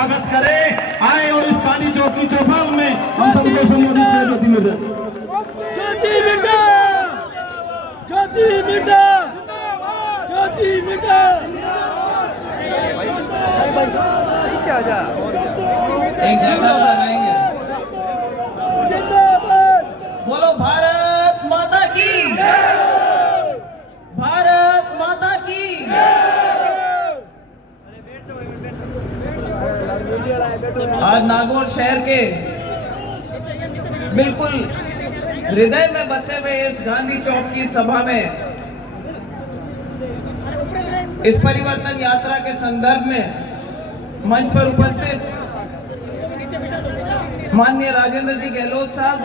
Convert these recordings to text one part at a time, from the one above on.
स्वागत करें। आए और इस काली चौक की चौपाल में हम सबको संबोधित करें। ज्योति बेटा, ज्योति बेटा, ज्योति बेटा, नीचे आ जा, एक जगह लगाएंगे। बोलो भारत माता की, भारत माता की। आज नागौर शहर के बिल्कुल हृदय में बसे हुए इस गांधी चौक की सभा में इस परिवर्तन यात्रा के संदर्भ में मंच पर उपस्थित माननीय राजेंद्र जी गहलोत साहब,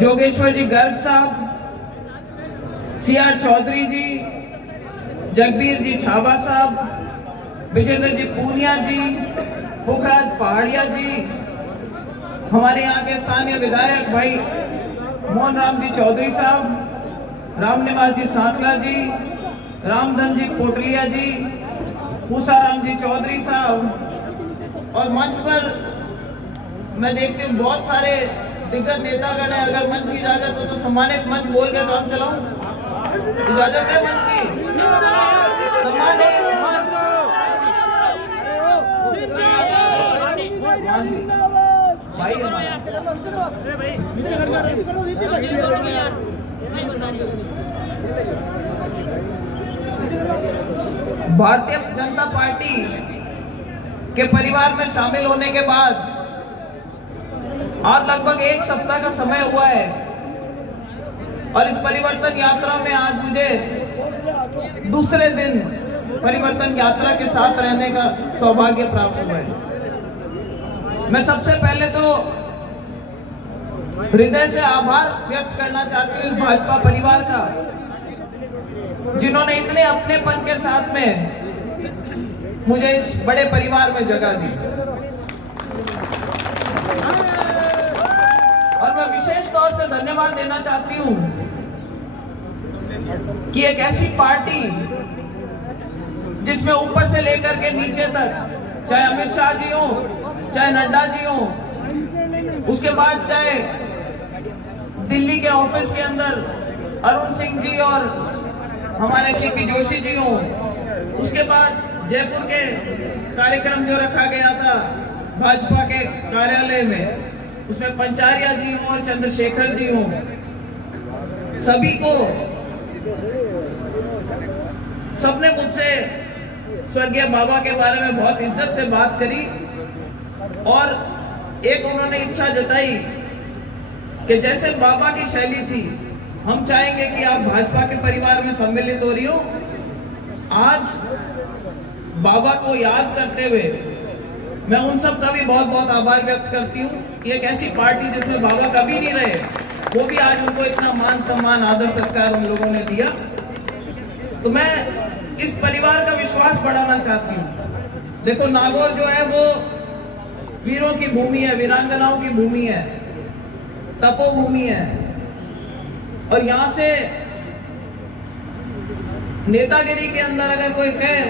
जोगेश्वर जी गर्ग साहब, सीआर चौधरी जी, जगबीर जी छाबा साहब, विजेंद्र जी पूनिया जी, पुखराज पहाड़िया जी, हमारे यहाँ के स्थानीय विधायक भाई मोहन राम जी चौधरी साहब, रामनिवास जी सांकला जी, रामधन जी पोटलिया जी, पूसाराम जी चौधरी साहब, और मंच पर मैं देखती हूँ बहुत सारे दिग्गज नेतागण है। अगर मंच की इजाजत हो तो सम्मानित मंच बोल के काम चलाऊं। इजाजत है मंच की? सम्मानित मंच भाई भारतीय जनता पार्टी के परिवार में शामिल होने के बाद आज लगभग एक सप्ताह का समय हुआ है और इस परिवर्तन यात्रा में आज मुझे दूसरे दिन परिवर्तन यात्रा के साथ रहने का सौभाग्य प्राप्त हुआ है। मैं सबसे पहले तो हृदय से आभार व्यक्त करना चाहती हूँ इस भाजपा परिवार का, जिन्होंने इतने अपनेपन के साथ में मुझे इस बड़े परिवार में जगह दी। और मैं विशेष तौर से धन्यवाद देना चाहती हूं कि एक ऐसी पार्टी जिसमें ऊपर से लेकर के नीचे तक, चाहे अमित शाह जी हो, चाहे नड्डा जी हो, उसके बाद चाहे दिल्ली के ऑफिस के अंदर अरुण सिंह जी और हमारे सीपी जोशी जी हो, उसके बाद जयपुर के कार्यक्रम जो रखा गया था भाजपा के कार्यालय में, उसमें पंचारिया जी हो और चंद्रशेखर जी हो, सभी को सबने मुझसे स्वर्गीय बाबा के बारे में बहुत इज्जत से बात करी और एक उन्होंने इच्छा जताई कि जैसे बाबा की शैली थी, हम चाहेंगे कि आप भाजपा के परिवार में सम्मिलित हो रही हो। आज बाबा को याद करते हुए मैं उन सब का भी बहुत बहुत आभार व्यक्त करती हूँ। एक ऐसी पार्टी जिसमें बाबा कभी नहीं रहे, वो भी आज उनको इतना मान सम्मान आदर सत्कार उन लोगों ने दिया। तो मैं इस परिवार का विश्वास बढ़ाना चाहती हूँ। देखो, नागौर जो है वो वीरों की भूमि है, वीरांगनाओं की भूमि है, तपोभूमि है, और यहाँ से नेतागिरी के अंदर अगर कोई कहे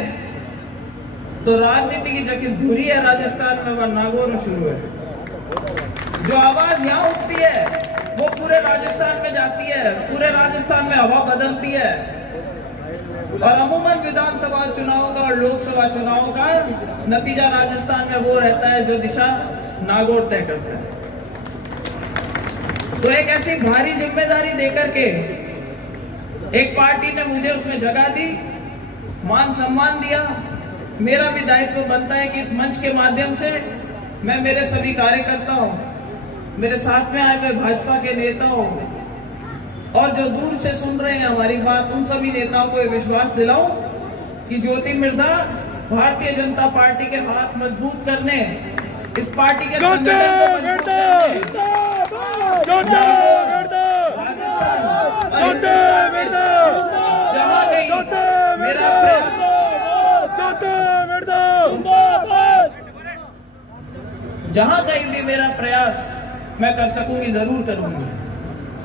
तो राजनीति की जगह धुरी है राजस्थान में, वह नागौर में शुरू है। जो आवाज यहाँ उठती है वो पूरे राजस्थान में जाती है, पूरे राजस्थान में हवा बदलती है। और अमूमन विधानसभा चुनाव का और लोकसभा चुनाव का नतीजा राजस्थान में वो रहता है जो दिशा नागौर तय करता है। तो एक ऐसी भारी जिम्मेदारी देकर के एक पार्टी ने मुझे उसमें जगह दी, मान सम्मान दिया। मेरा भी दायित्व बनता है कि इस मंच के माध्यम से मैं मेरे सभी कार्यकर्ताओं, मेरे साथ में आए हुए भाजपा के नेताओं और जो दूर से सुन रहे हैं हमारी बात, उन सभी नेताओं को ये विश्वास दिलाऊं कि ज्योति मिर्धा भारतीय जनता पार्टी के हाथ मजबूत करने, इस पार्टी के मेरा प्रयास जहां कहीं भी मेरा प्रयास मैं कर सकूंगी जरूर करूंगी।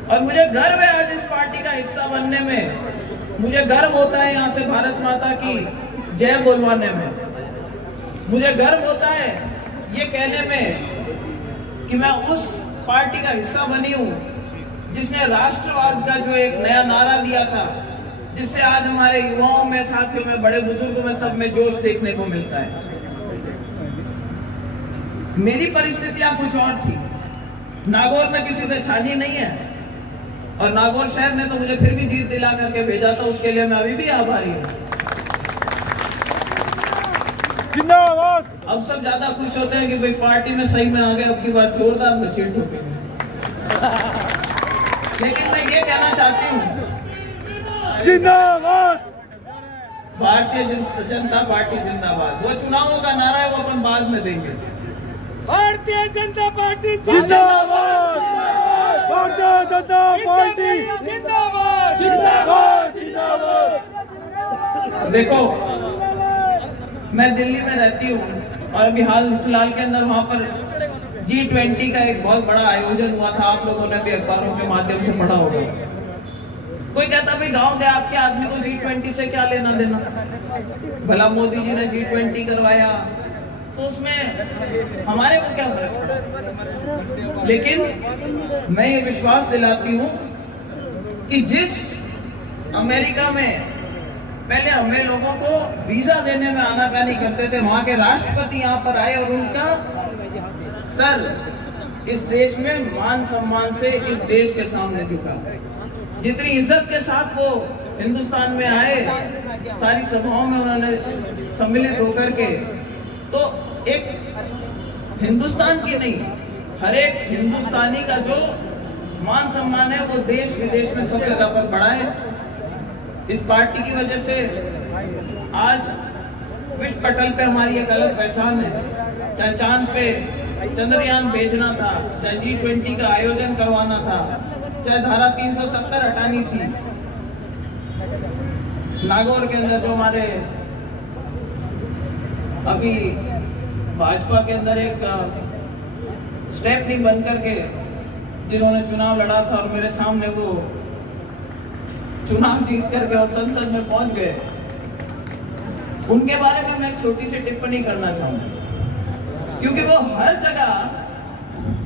और मुझे गर्व है आज इस पार्टी का हिस्सा बनने में। मुझे गर्व होता है यहाँ से भारत माता की जय बोलवाने में। मुझे गर्व होता है ये कहने में कि मैं उस पार्टी का हिस्सा बनी हूं जिसने राष्ट्रवाद का जो एक नया नारा दिया था, जिससे आज हमारे युवाओं में, साथियों में, बड़े बुजुर्गों में, सब में जोश देखने को मिलता है। मेरी परिस्थितियां कुछ और थी। नागौर में किसी से छानी नहीं है और नागौर शहर ने तो मुझे फिर भी जीत दिला करके भेजा था, उसके लिए मैं अभी भी आभारी हूं। जिंदाबाद। अब सब ज्यादा खुश होते हैं कि भाई पार्टी में सही में आ गए, अब की बार जोरदार बच्चे ठोकेंगे। लेकिन मैं ये कहना चाहती हूँ, जिंदाबाद। भारतीय जनता पार्टी जिंदाबाद। वो चुनावों का नारा है, वो अपन बाद में देंगे। भारतीय जनता पार्टी जिंदाबाद। भारतीय जनता पार्टी जिंदाबाद। जिंदाबाद। जिंदाबाद। देखो, मैं दिल्ली में रहती हूँ और अभी हाल फिलहाल के अंदर वहां पर G20 का एक बहुत बड़ा आयोजन हुआ था। आप लोगों ने भी अखबारों के माध्यम से पढ़ा होगा। कोई कहता भाई गांव देहात के आदमी को G20 से क्या लेना देना, भला मोदी जी ने G20 करवाया तो उसमें हमारे को क्या फर्क पड़ा। लेकिन मैं ये विश्वास दिलाती हूँ कि जिस अमेरिका में पहले हमें लोगों को वीजा देने में आनाकानी करते थे, वहां के राष्ट्रपति यहाँ पर आए और उनका सर इस देश में मान सम्मान से इस देश के सामने झुका। जितनी इज्जत के साथ वो हिंदुस्तान में आए, सारी सभाओं में उन्होंने सम्मिलित होकर के, तो एक हिंदुस्तान की नहीं, हर एक हिंदुस्तानी का जो मान सम्मान है वो देश विदेश में सब जगह पर बढ़ा है। इस पार्टी की वजह से आज विश्व पटल पे हमारी एक अलग पहचान है। चाहे चांद पे चंद्रयान भेजना था, चाहे G20 का आयोजन करवाना था, चाहे धारा 370 हटानी थी। नागौर के अंदर जो हमारे अभी भाजपा के अंदर एक स्टेप नहीं बन करके जिन्होंने चुनाव लड़ा था और मेरे सामने वो चुनाव जीत करके और संसद में पहुंच गए, उनके बारे में मैं छोटी सी टिप्पणी करना चाहूंगा, क्योंकि वो हर जगह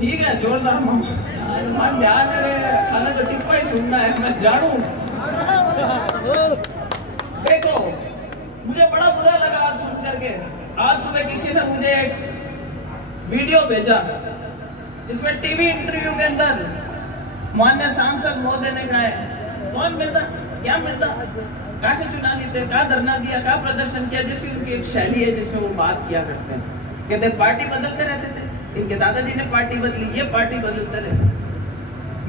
ठीक है जोरदार मान ध्यान रहे खाना तो टिप्पा ही सुनना है, मैं जानू। देखो मुझे बड़ा बुरा लगा आज सुन करके। आज सुबह किसी ने मुझे एक वीडियो भेजा जिसमें टीवी इंटरव्यू के अंदर माननीय सांसद महोदय ने कहा है कौन मिलता, क्या मिलता, कहा से चुनाव जीते, कहा धरना दिया, कहा प्रदर्शन किया, जैसी उनकी एक शैली है जिसमें वो बात किया करते हैं। कहते पार्टी बदलते रहते थे, इनके दादाजी ने पार्टी बदली, ये पार्टी बदलते रहे।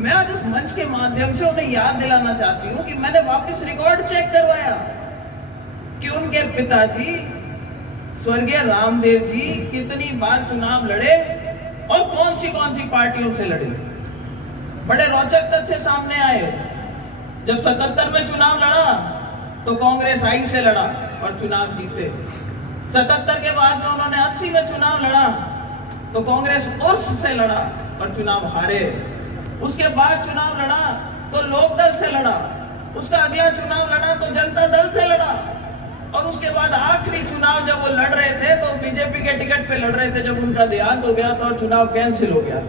मैं आज उस मंच के माध्यम से उन्हें याद दिलाना चाहती हूँ कि मैंने वापस रिकॉर्ड चेक करवाया कि उनके पिताजी स्वर्गीय रामदेव जी कितनी बार चुनाव लड़े और कौन सी पार्टियों से लड़े। बड़े रोचक तथ्य सामने आए। जब 77 में चुनाव लड़ा तो कांग्रेस आई से लड़ा और चुनाव जीते। 77 के बाद में उन्होंने 80 में चुनाव लड़ा तो कांग्रेस उस से लड़ा और चुनाव हारे। उसके बाद चुनाव लड़ा तो लोकदल से लड़ा, उसका अगला चुनाव लड़ा तो जनता दल से लड़ा, और उसके बाद आखिरी चुनाव जब वो लड़ रहे थे तो बीजेपी के टिकट पे लड़ रहे थे, जब उनका देहांत हो गया था और चुनाव कैंसिल हो गया।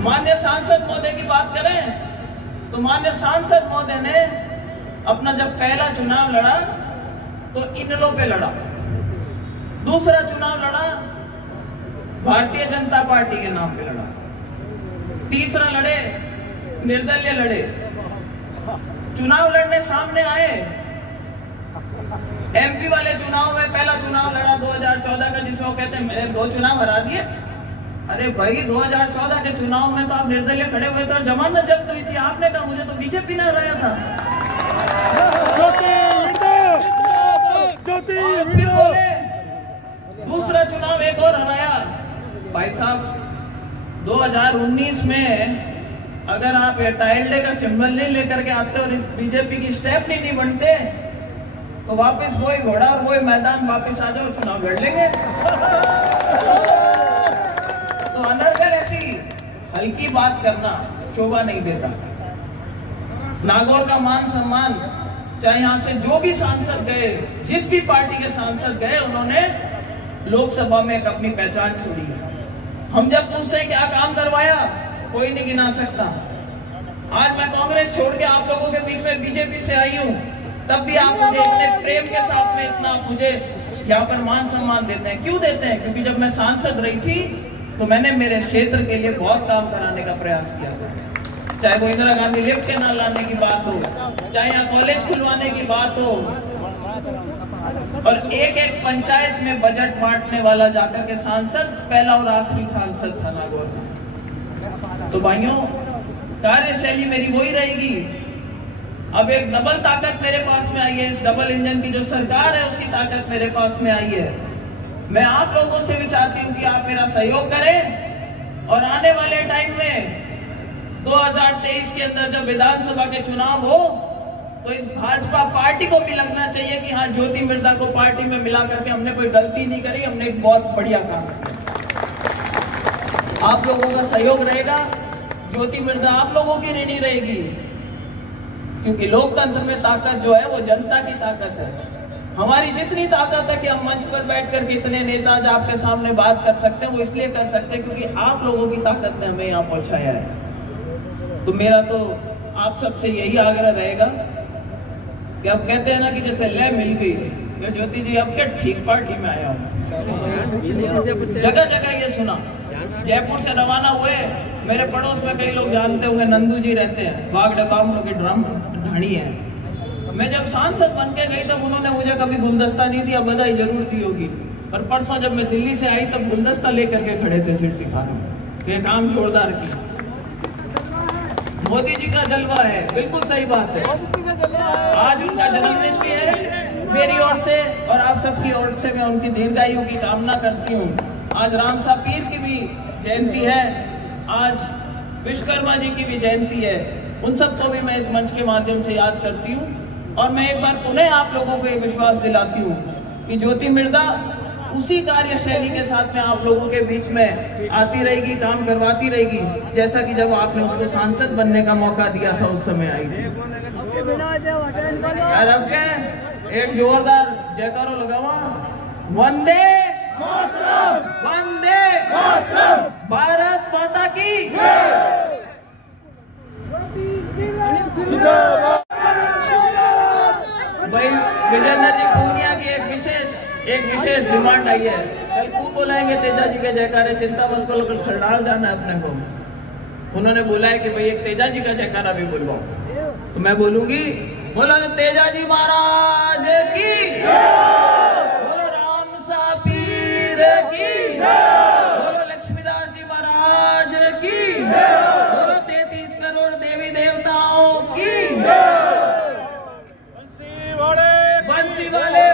माननीय सांसद महोदय की बात करें तो माननीय सांसद महोदय ने अपना जब पहला चुनाव लड़ा तो इनलो पे लड़ा, दूसरा चुनाव लड़ा भारतीय जनता पार्टी के नाम पे लड़ा, तीसरा लड़े निर्दलीय लड़े। चुनाव लड़ने सामने आए। एमपी वाले चुनाव में पहला चुनाव लड़ा 2014 का, जिसमें वो कहते हैं मैंने 2 चुनाव हरा दिए। अरे भाई 2014 के चुनाव में तो आप निर्दलीय खड़े हुए थे और जमानत जब्त हुई थी, आपने कहा मुझे तो बीजेपी ने हराया था। दूसरा चुनाव एक और हराया। भाई साहब 2019 में अगर आप टाइल्डे का सिंबल नहीं लेकर के आते और इस बीजेपी की स्टेप नहीं बनते तो वापस वही घोड़ा और वही मैदान वापस आ जाओ, चुनाव लड़ लेंगे। तो अनर्गल ऐसी हल्की बात करना शोभा नहीं देता। नागौर का मान सम्मान चाहे यहां से जो भी सांसद गए, जिस भी पार्टी के सांसद गए, उन्होंने लोकसभा में एक अपनी पहचान छोड़ी है। हम जब पूछते हैं क्या काम करवाया, कोई नहीं गिना सकता। आज मैं कांग्रेस छोड़ के आप लोगों के बीच में बीजेपी से आई हूं, तब भी आप मुझे इतने प्रेम के साथ में इतना मुझे यहाँ पर मान सम्मान देते हैं। क्यों देते हैं? क्योंकि जब मैं सांसद रही थी तो मैंने मेरे क्षेत्र के लिए बहुत काम कराने का प्रयास किया था। चाहे वो इंदिरा गांधी लिफ्ट के नाम लाने की बात हो, चाहे यहाँ कॉलेज खुलवाने की बात हो, और एक एक पंचायत में बजट बांटने वाला जाकर के सांसद पहला और आखिरी सांसद था नागौर। तो भाइयों, कार्यशैली मेरी वही रहेगी। अब एक डबल ताकत मेरे पास में आई है, इस डबल इंजन की जो सरकार है उसकी ताकत मेरे पास में आई है। मैं आप लोगों से भी चाहती हूं कि आप मेरा सहयोग करें और आने वाले टाइम में 2023 के अंदर जब विधानसभा के चुनाव हो तो इस भाजपा पार्टी को भी लगना चाहिए कि हाँ, ज्योति मिर्धा को पार्टी में मिला करके हमने कोई गलती नहीं करी, हमने एक बहुत बढ़िया काम किया। आप लोगों का सहयोग रहेगा, ज्योति मिर्धा आप लोगों की ऋणी रहेगी, क्योंकि लोकतंत्र में ताकत जो है वो जनता की ताकत है। हमारी जितनी ताकत है कि हम मंच पर बैठ कर कितने नेता आपके सामने बात कर सकते हैं, वो इसलिए कर सकते हैं क्योंकि आप लोगों की ताकत ने हमें यहाँ पहुंचाया है। तो मेरा तो आप सबसे यही आग्रह रहेगा कि अब कहते हैं ना कि जैसे लय मिल गई, मैं ज्योति जी अब क्या ठीक पार्टी में आया हूँ। जगह जगह ये सुना, जयपुर से रवाना हुए, मेरे पड़ोस में कई लोग जानते होंगे, नंदू जी रहते हैं, बागड़े बामनों के ड्रम ढाणी है। मैं जब सांसद बन के गई तब उन्होंने मुझे कभी गुलदस्ता नहीं दिया, बधाई जरूर दी होगी, पर परसों जब मैं दिल्ली से आई तब गुलदस्ता लेकर के खड़े थे सिर सिखाने। ये काम जोरदार किया। मोदी जी का जलवा है, बिल्कुल सही बात है। आज उनका जन्मदिन भी है। मेरी ओर से और आप सबकी ओर से मैं उनकी दीर्घायु की कामना करती हूँ। आज रामसा पीर की भी जयंती है, आज विश्वकर्मा जी की भी जयंती है। उन सबको भी मैं इस मंच के माध्यम से याद करती हूँ और मैं एक बार पुनः आप लोगों को ये विश्वास दिलाती हूँ कि ज्योति मिर्धा उसी कार्यशैली के साथ में आप लोगों के बीच में आती रहेगी, काम करवाती रहेगी, जैसा कि जब आपने उसको सांसद बनने का मौका दिया था उस समय आई थी। यार अब क्या, एक जोरदार जयकारो लगावा, वंदे मातरम, वंदे मातरम, भारत माता की भाई। विजेंद्र जी पूर्णिया की एक विशेष डिमांड आई है, कल खूब बोलाएंगे तेजा जी के जयकारे, चिंता मत करो, कल खरडाल जाना है अपने को। उन्होंने बोला है कि भाई एक तेजा जी का जयकारा भी बोलवाओ, तो मैं बोलूंगी, बोलो तेजा जी महाराज की, बोलो रामसा पीर की, बोलो लक्ष्मीदास जी महाराज की, बोलो 33 करोड़ देवी देवताओं की, बंसी वाले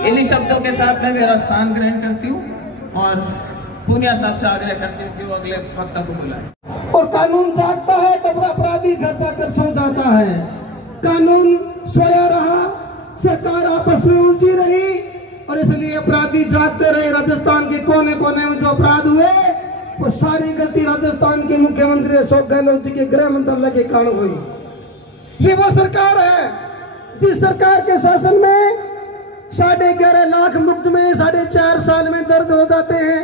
इन्हीं शब्दों के साथ मैं मेरा स्थान ग्रहण करती हूँ और पूनिया साहब से आग्रह करती हूँ कि वो अगले वक्ता को बुलाए। और कानून जागता है तो अपराधी घर जाकर सो जाता है। कानून सोया रहा, सरकार आपस में उलझी रही और इसलिए अपराधी जागते रहे। राजस्थान के कोने कोने में जो अपराध हुए वो सारी गलती राजस्थान के मुख्यमंत्री अशोक गहलोत जी के गृह मंत्रालय के कारण हुई। ये वो सरकार है जिस सरकार के शासन में 11.5 लाख मुकदमे 4.5 साल में दर्ज हो जाते हैं।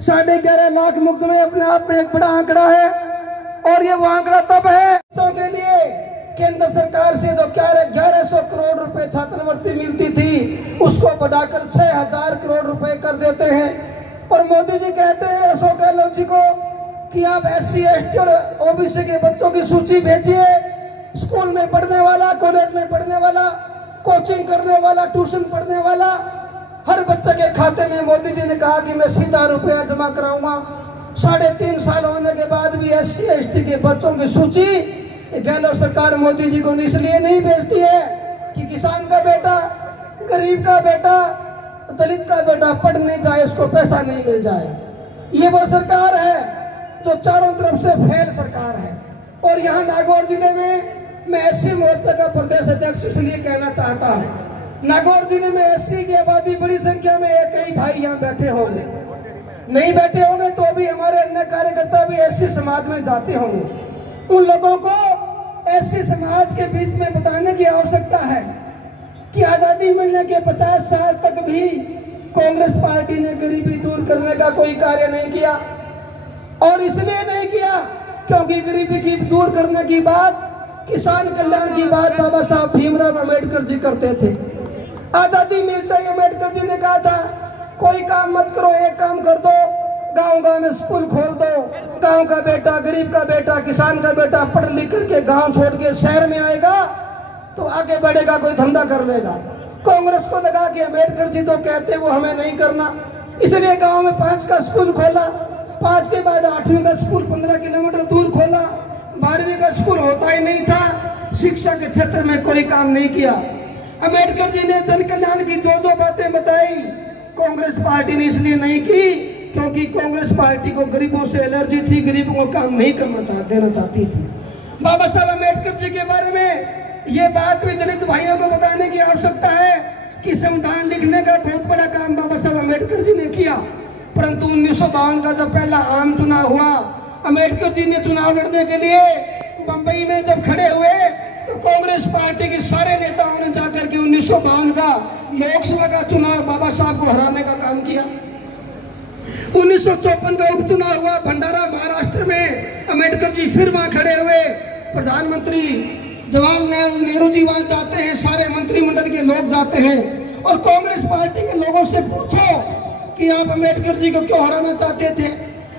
11.5 लाख मुकदमे अपने आप में एक बड़ा आंकड़ा है और ये वो आंकड़ा तब है बच्चों के लिए केंद्र सरकार से जो 1100 करोड़ रुपए छात्रवृत्ति मिलती थी उसको बढ़ाकर 6000 करोड़ रुपए कर देते हैं। और मोदी जी कहते हैं अशोक गहलोत जी को कि आप SC ST और OBC के बच्चों की सूची भेजिए, स्कूल में पढ़ने वाला, कॉलेज में पढ़ने वाला, कोचिंग करने वाला, ट्यूशन पढ़ने वाला, हर बच्चे के खाते में मोदी जी ने कहा कि मैं सीधा रुपया जमा कराऊंगा। 3.5 साल होने के बाद भी SC ST के बच्चों की सूची गहलोत सरकार मोदी जी को इसलिए नहीं भेजती है कि किसान का बेटा, गरीब का बेटा, दलित का बेटा पढ़ नहीं जाए, उसको पैसा नहीं मिल जाए। ये वो सरकार है जो चारों तरफ से फेल सरकार है। और यहाँ नागौर जिले में मैं एससी मोर्चा का प्रदेश अध्यक्ष इसलिए कहना चाहता हूँ, नागौर जिले में एससी की आबादी बड़ी संख्या में है। कई भाई यहाँ बैठे होंगे, नहीं बैठे होंगे तो भी हमारे अन्य कार्यकर्ता भी एससी समाज में जाते होंगे। उन लोगों को एससी समाज के बीच में बताने की आवश्यकता है कि आजादी मिलने के 50 साल तक भी कांग्रेस पार्टी ने गरीबी दूर करने का कोई कार्य नहीं किया। और इसलिए नहीं किया क्योंकि गरीबी की दूर करने की बात, किसान कल्याण की बात बाबा साहब भीमराव अम्बेडकर जी करते थे। आजादी मिलते ही अम्बेडकर जी ने कहा था, कोई काम मत करो, एक काम कर दो, गांव-गांव में स्कूल खोल दो। गांव का बेटा, गरीब का बेटा, किसान का बेटा पढ़ लिख करके गांव छोड़ के शहर में आएगा तो आगे बढ़ेगा, कोई धंधा कर लेगा। कांग्रेस को लगा कि अम्बेडकर जी तो कहते वो हमें नहीं करना, इसलिए गांव में 5 का स्कूल खोला। 5 के बाद 8वीं का स्कूल 15 किलोमीटर दूर खोला। 12वीं का स्कूल होता ही नहीं था। शिक्षा के क्षेत्र में कोई काम नहीं किया। अम्बेडकर जी ने जन कल्याण की जो बातें बताई, कांग्रेस पार्टी ने इसलिए नहीं की क्योंकि कांग्रेस पार्टी को गरीबों से एलर्जी थी, गरीबों को काम नहीं देना चाहती थी। बाबा साहब अम्बेडकर जी के बारे में ये बात भी दलित भाइयों को बताने की आवश्यकता है कि संविधान लिखने का बहुत बड़ा काम बाबा साहब अम्बेडकर जी ने किया। परंतु 1952 का जब पहला आम चुनाव हुआ, अम्बेडकर जी ने चुनाव लड़ने के लिए बंबई में जब खड़े हुए तो कांग्रेस पार्टी के सारे नेताओं ने जाकर के 1952 का लोकसभा का चुनाव बाबा साहब को हराने का काम किया। 1954 का उपचुनाव हुआ भंडारा महाराष्ट्र में, अम्बेडकर जी फिर वहां खड़े हुए। प्रधानमंत्री जवाहरलाल नेहरू जी वहां जाते हैं, सारे मंत्रिमंडल के लोग जाते हैं और कांग्रेस पार्टी के लोगों से पूछो कि आप अम्बेडकर जी को क्यों हराना चाहते थे।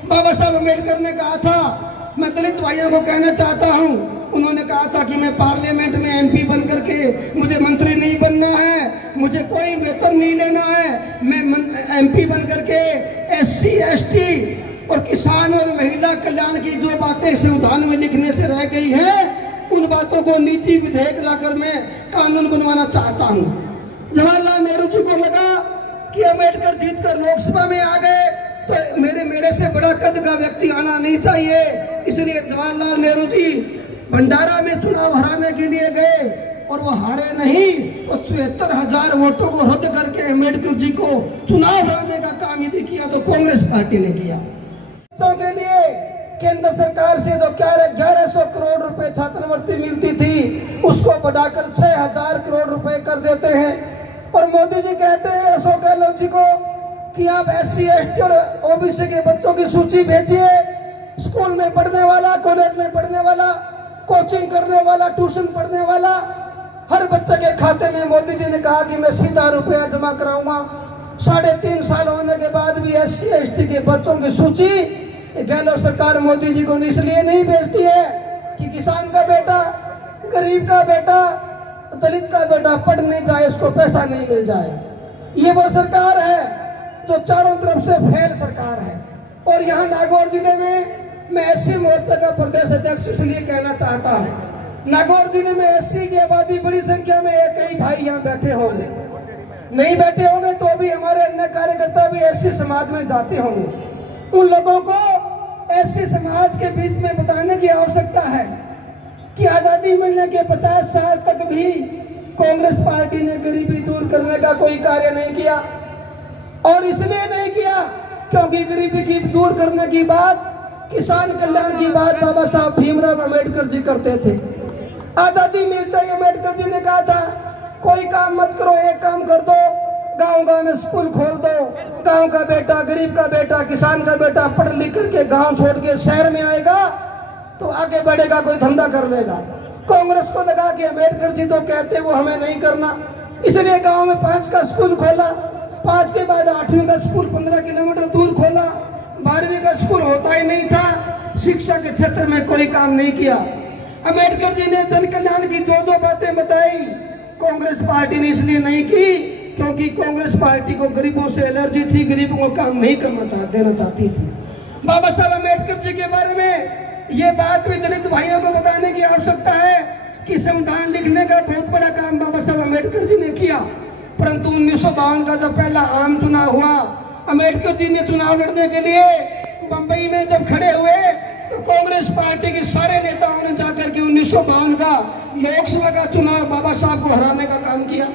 बाबा साहब अम्बेडकर ने कहा था, मैं दलित भाइयों को कहना चाहता हूं, उन्होंने कहा था कि मैं पार्लियामेंट में एमपी बन करके मुझे मंत्री नहीं बनना है, मुझे कोई वेतन नहीं लेना है, मैं एमपी बन करके एससी एसटी और किसान और महिला कल्याण की जो बातें संविधान में लिखने से रह गई हैं, उन बातों को निजी विधेयक लाकर मैं कानून बनवाना चाहता हूं। जवाहरलाल नेहरू जी को लगा कि अम्बेडकर जीतकर लोकसभा में आ गए तो मेरे से बड़ा कद का व्यक्ति आना नहीं चाहिए, इसलिए जवाहरलाल नेहरू जी भंडारा में चुनाव हराने के लिए गए और वो हारे नहीं तो 74,000 वोटों को रद्द करके अम्बेडकर जी को चुनाव हराने का काम यदि किया तो कांग्रेस पार्टी ने किया। बच्चों के लिए केंद्र सरकार से जो 1100 करोड़ रुपए छात्रवृत्ति मिलती थी उसको बढ़ाकर 6,000 करोड़ रुपए कर देते हैं। और मोदी जी कहते हैं अशोक गहलोत जी को कि आप SC ST और OBC के बच्चों की सूची भेजिए, स्कूल में पढ़ने वाला, कॉलेज में पढ़ने वाला, कोचिंग करने वाला, ट्यूशन पढ़ने वाला, हर बच्चे के खाते में मोदी जी ने कहा कि मैं सीधा रुपया जमा कराऊंगा। 3.5 साल होने के बाद भी SC ST के बच्चों की सूची गहलोत सरकार मोदी जी को इसलिए नहीं भेजती है कि किसान का बेटा, गरीब का बेटा, दलित का बेटा पढ़ नहीं जाए, उसको पैसा नहीं मिल जाए। ये वो सरकार है जो चारों तरफ से फेल सरकार है। और यहाँ नागौर जिले में मैं एससी मोर्चा का प्रदेश अध्यक्ष इसलिए कहना चाहता हूँ, नागौर जिले में एससी की आबादी बड़ी संख्या में है। कई भाई यहाँ बैठे होंगे, नहीं बैठे होंगे तो भी हमारे अन्य कार्यकर्ता भी एससी समाज में जाते होंगे। उन लोगों को एससी समाज के बीच में बताने की आवश्यकता है कि आजादी मिलने के 50 साल तक भी कांग्रेस पार्टी ने गरीबी दूर करने का कोई कार्य नहीं किया। और इसलिए नहीं किया क्योंकि गरीबी की दूर करने की बात, किसान कल्याण की बात बाबा साहब भीमराव अम्बेडकर जी करते थे। आजादी मिलते ही अम्बेडकर जी ने कहा था, कोई काम मत करो, एक काम कर दो, गांव-गांव में स्कूल खोल दो। गांव का बेटा, गरीब का बेटा, किसान का बेटा पढ़ लिख करके गांव छोड़ के शहर में आएगा तो आगे बढ़ेगा, कोई धंधा कर लेगा। कांग्रेस को लगा कि अम्बेडकर जी तो कहते वो हमें नहीं करना, इसलिए गांव में 5 का स्कूल खोला। 5 के बाद 8वीं का स्कूल 15 किलोमीटर दूर खोला। 12वीं का स्कूल होता ही नहीं था। शिक्षा के क्षेत्र में कोई काम नहीं किया। अम्बेडकर जी ने जन कल्याण की जो बातें बताई, कांग्रेस पार्टी ने इसलिए नहीं की क्योंकि कांग्रेस पार्टी को गरीबों से एलर्जी थी, गरीबों को काम नहीं देना चाहती थी। बाबा साहब अम्बेडकर जी के बारे में ये बात भी दलित भाइयों को बताने की आवश्यकता है कि संविधान लिखने का बहुत बड़ा काम बाबा साहब अम्बेडकर जी ने किया। परंतु 1952 का जब पहला आम चुनाव हुआ, अम्बेडकर जी ने चुनाव लड़ने के लिए बंबई में जब खड़े हुए तो कांग्रेस पार्टी के सारे नेताओं ने जाकर के 1952 का लोकसभा का चुनाव बाबा साहब को हराने का काम किया।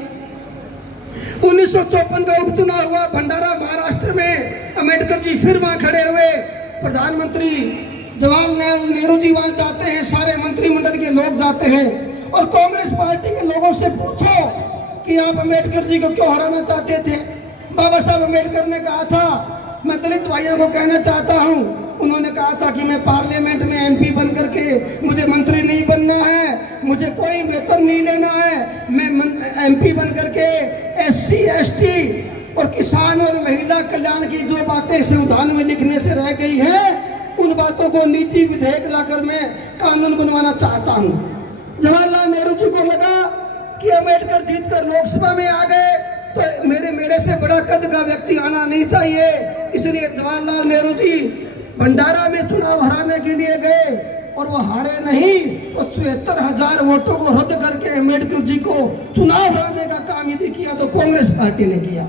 1954 का उपचुनाव हुआ भंडारा महाराष्ट्र में, अम्बेडकर जी फिर वहां खड़े हुए। प्रधानमंत्री जवाहरलाल नेहरू जी वहां जाते हैं, सारे मंत्रिमंडल के लोग जाते हैं और कांग्रेस पार्टी के लोगों से पूछो कि आप अम्बेडकर जी को क्यों हराना चाहते थे। बाबा साहब अम्बेडकर ने कहा था, मैं दलित भाइयों को कहना चाहता हूं, उन्होंने कहा था कि मैं पार्लियामेंट में एमपी बन करके मुझे मंत्री नहीं बनना है, मुझे कोई वेतन नहीं लेना है, मैं एमपी बन करके एससी एसटी और किसान और महिला कल्याण की जो बातें संविधान में लिखने से रह गई हैं, उन बातों को निजी विधेयक लाकर मैं कानून बनवाना चाहता हूं। जवाहरलाल नेहरू जी को लगा कि अम्बेडकर जीतकर लोकसभा में आ गए तो मेरे से बड़ा कद का व्यक्ति आना नहीं चाहिए, इसलिए जवाहरलाल नेहरू जी भंडारा में चुनाव हराने के लिए गए और वो हारे नहीं तो 74,000 वोटों को रद्द करके अम्बेडकर जी को चुनाव हराने का काम यदि किया तो कांग्रेस पार्टी ने किया।